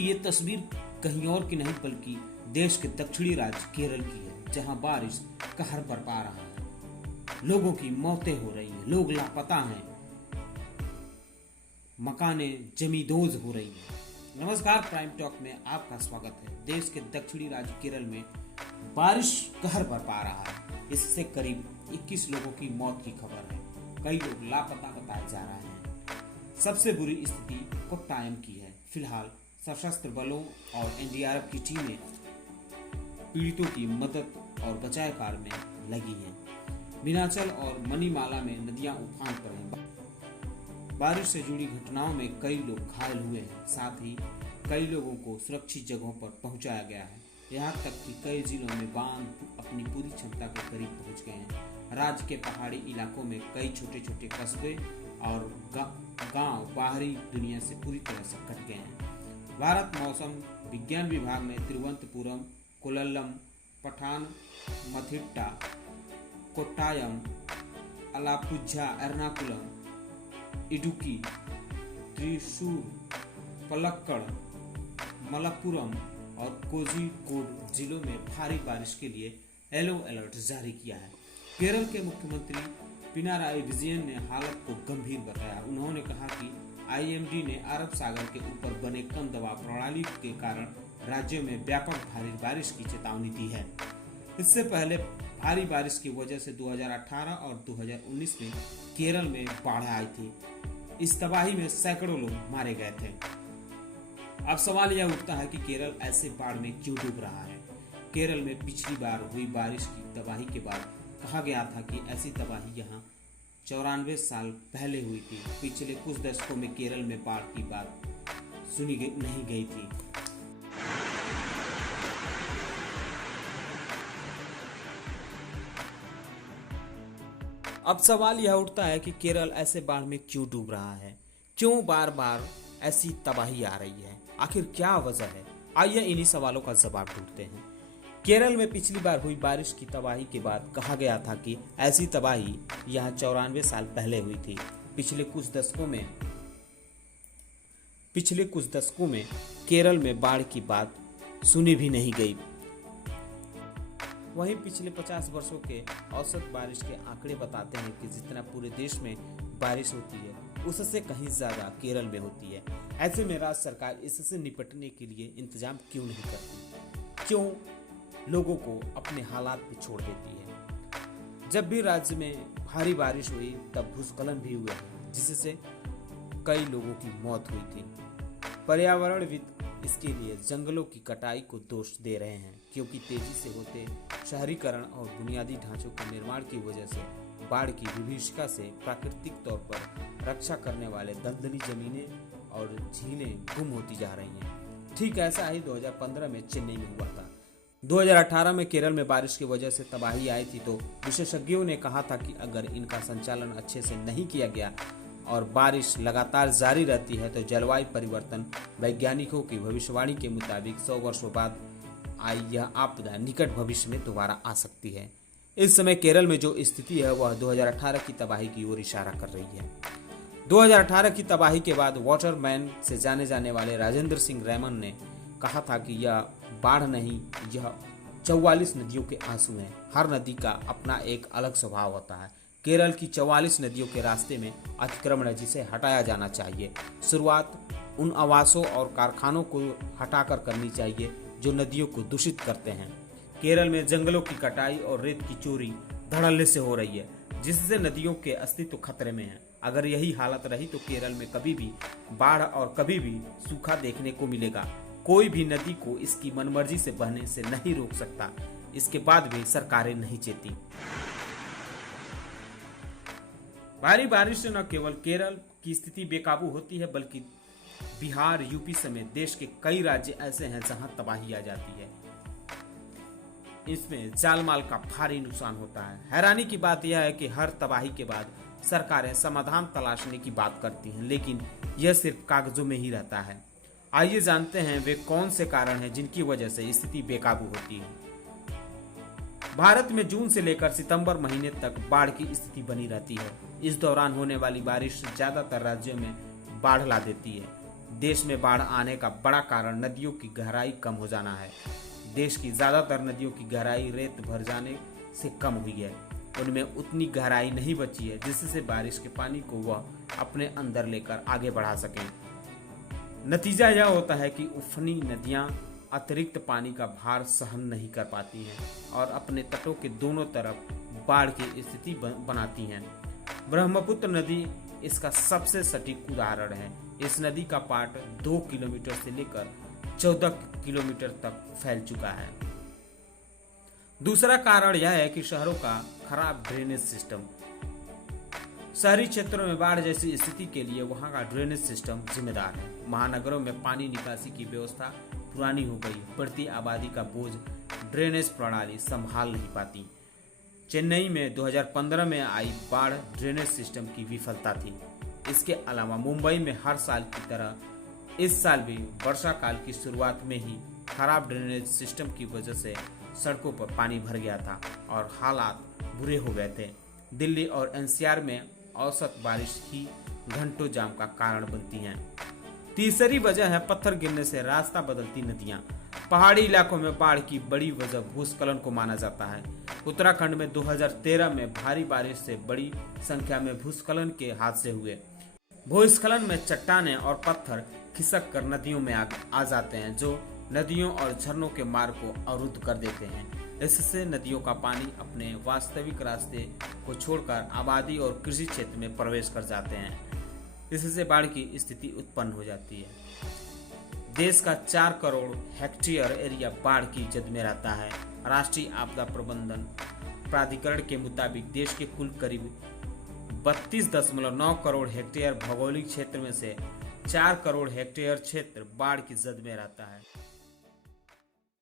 कि ये तस्वीर कहीं और की नहीं बल्कि देश के दक्षिणी राज्य केरल की है, जहां बारिश कहर बरपा रहा है। लोगों की मौतें हो रही हैं, लोग लापता हैं, मकानें जमींदोज हो रही हैं। नमस्कार, प्राइम टॉक में आपका स्वागत है। देश के दक्षिणी राज्य केरल में बारिश कहर बरपा रहा है। इससे करीब 21 लोगों की मौत की खबर है। कई लोग लापता बताए जा रहे हैं। सबसे बुरी स्थिति कोट्टायम की है। फिलहाल सशस्त्र बलों और एनडीआरएफ की टीमें पीड़ितों की मदद और बचाव कार्य में लगी हैं। मीनाचल और मणिमाला में नदियां उफान पर हैं। बारिश से जुड़ी घटनाओं में कई लोग घायल हुए हैं। साथ ही कई लोगों को सुरक्षित जगहों पर पहुंचाया गया है। यहाँ तक कि कई जिलों में बांध अपनी पूरी क्षमता के करीब पहुंच गए हैं। राज्य के पहाड़ी इलाकों में कई छोटे छोटे कस्बे और गांव बाहरी दुनिया से पूरी तरह से कट गए हैं। भारत मौसम विज्ञान विभाग ने तिरुवनंतपुरम, कोल्लम, पठानमथिट्टा, कोट्टायम, अलापुझा, एर्नाकुलम, इडुक्की, त्रिशूर, पलक्कड़, मलप्पुरम और कोझिकोड जिलों में भारी बारिश के लिए येलो अलर्ट जारी किया है। केरल के मुख्यमंत्री पिनाराई विजयन ने हालत को गंभीर बताया। उन्होंने कहा कि आईएमडी ने अरब सागर के ऊपर बने कम दबाव प्रणाली के कारण राज्यों में व्यापक भारी बारिश की चेतावनी दी है। इससे पहले भारी बारिश की वजह से 2018 और 2019 में केरल में बाढ़ आई थी। इस तबाही में सैकड़ों लोग मारे गए थे। अब सवाल यह उठता है कि केरल ऐसे बाढ़ में क्यों डूब रहा है। केरल में पिछली बार हुई बारिश की तबाही के बाद कहा गया था कि ऐसी तबाही यहाँ 94 साल पहले हुई थी। पिछले कुछ दशकों में केरल में बाढ़ की बात सुनी नहीं गई थी। अब सवाल यह उठता है कि केरल ऐसे बाढ़ में क्यों डूब रहा है, क्यों बार बार ऐसी तबाही आ रही है, आखिर क्या वजह है। आइए इन्हीं सवालों का जवाब ढूंढते हैं। केरल में पिछली बार हुई बारिश की तबाही के बाद कहा गया था कि ऐसी तबाही यहाँ 94 साल पहले हुई थी। पिछले कुछ दशकों में केरल में बाढ़ की बात सुनी भी नहीं गई। वहीं पिछले 50 वर्षों के औसत बारिश के आंकड़े बताते हैं कि जितना पूरे देश में बारिश होती है उससे कहीं ज्यादा केरल में होती है। ऐसे में राज्य सरकार इससे निपटने के लिए इंतजाम क्यों नहीं करती, क्यों लोगों को अपने हालात पे छोड़ देती है। जब भी राज्य में भारी बारिश हुई तब भूस्खलन भी हुए, जिससे कई लोगों की मौत हुई थी। पर्यावरणविद इसके लिए जंगलों की कटाई को दोष दे रहे हैं, क्योंकि तेजी से होते शहरीकरण और बुनियादी ढांचों के निर्माण की वजह से बाढ़ की विभीषिका से प्राकृतिक तौर पर रक्षा करने वाले दलदली जमीनें और झीलें गुम होती जा रही हैं। ठीक ऐसा ही 2015 में चेन्नई में हुआ था। 2018 में केरल में बारिश की वजह से तबाही आई थी, तो विशेषज्ञों ने कहा था कि अगर इनका संचालन अच्छे से नहीं किया गया और बारिश लगातार जारी रहती है तो जलवायु परिवर्तन वैज्ञानिकों की भविष्यवाणी के मुताबिक 100 वर्षों बाद आई यह आपदा निकट भविष्य में दोबारा आ सकती है। इस समय केरल में जो स्थिति है वह 2018 की तबाही की ओर इशारा कर रही है। 2018 की तबाही के बाद वाटरमैन से जाने जाने वाले राजेंद्र सिंह रैमन ने कहा था कि यह बाढ़ नहीं, यह 44 नदियों के आंसू हैं। हर नदी का अपना एक अलग स्वभाव होता है। केरल की 44 नदियों के रास्ते में अतिक्रमण है, जिसे हटाया जाना चाहिए। शुरुआत उन आवासों और कारखानों को हटाकर करनी चाहिए जो नदियों को दूषित करते हैं। केरल में जंगलों की कटाई और रेत की चोरी धड़ल्ले से हो रही है, जिससे नदियों के अस्तित्व खतरे में है। अगर यही हालत रही तो केरल में कभी भी बाढ़ और कभी भी सूखा देखने को मिलेगा। कोई भी नदी को इसकी मनमर्जी से बहने से नहीं रोक सकता। इसके बाद भी सरकारें नहीं चेती। भारी बारिश से न केवल केरल की स्थिति बेकाबू होती है, बल्कि बिहार, यूपी समेत देश के कई राज्य ऐसे हैं जहां तबाही आ जाती है। इसमें जान माल का भारी नुकसान होता है। हैरानी की बात यह है कि हर तबाही के बाद सरकारें समाधान तलाशने की बात करती हैं, लेकिन यह सिर्फ कागजों में ही रहता है। आइए जानते हैं वे कौन से कारण हैं जिनकी वजह से स्थिति बेकाबू होती है। भारत में जून से लेकर सितंबर महीने तक बाढ़ की स्थिति बनी रहती है। इस दौरान होने वाली बारिश ज्यादातर राज्यों में बाढ़ ला देती है। देश में बाढ़ आने का बड़ा कारण नदियों की गहराई कम हो जाना है। देश की ज़्यादातर नदियों की गहराई रेत भर जाने से कम हुई है। उनमें उतनी गहराई नहीं बची है जिससे बारिश के पानी को वह अपने अंदर लेकर आगे बढ़ा सकें। नतीजा यह होता है कि उफनी नदियां अतिरिक्त पानी का भार सहन नहीं कर पाती हैं और अपने तटों के दोनों तरफ बाढ़ की स्थिति बनाती हैं। ब्रह्मपुत्र नदी इसका सबसे सटीक उदाहरण है। इस नदी का पाट 2 किलोमीटर से लेकर 14 किलोमीटर तक फैल चुका है। दूसरा कारण यह है कि शहरों का खराब ड्रेनेज सिस्टम। शहरी क्षेत्रों में बाढ़ जैसी स्थिति के लिए वहां का ड्रेनेज सिस्टम जिम्मेदार है। महानगरों में पानी निकासी की व्यवस्था पुरानी हो गई। बढ़ती आबादी का बोझ ड्रेनेज प्रणाली संभाल नहीं पाती। चेन्नई में 2015 में आई बाढ़ ड्रेनेज सिस्टम की विफलता थी। इसके अलावा मुंबई में हर साल की तरह इस साल भी वर्षा काल की शुरुआत में ही खराब ड्रेनेज सिस्टम की वजह से सड़कों पर पानी भर गया था और हालात बुरे हो गए थे। दिल्ली और एनसीआर में औसत बारिश ही घंटों जाम का कारण बनती हैं। तीसरी वजह है पत्थर गिरने से रास्ता बदलती नदियां। पहाड़ी इलाकों में बाढ़ की बड़ी वजह भूस्खलन को माना जाता है। उत्तराखंड में 2013 में भारी बारिश से बड़ी संख्या में भूस्खलन के हादसे हुए। भूस्खलन में चट्टानें और पत्थर खिसक कर नदियों में आ जाते हैं, जो नदियों और झरनों के मार्ग को अवरुद्ध कर देते हैं। इससे नदियों का पानी अपने वास्तविक रास्ते को छोड़कर आबादी और कृषि क्षेत्र में प्रवेश कर जाते हैं। इससे बाढ़ की स्थिति उत्पन्न हो जाती है। देश का 4 करोड़ हेक्टेयर एरिया बाढ़ की जद में रहता है। राष्ट्रीय आपदा प्रबंधन प्राधिकरण के मुताबिक देश के कुल करीब 32.9 करोड़ हेक्टेयर भौगोलिक क्षेत्र में से 4 करोड़ हेक्टेयर क्षेत्र बाढ़ की जद में रहता है।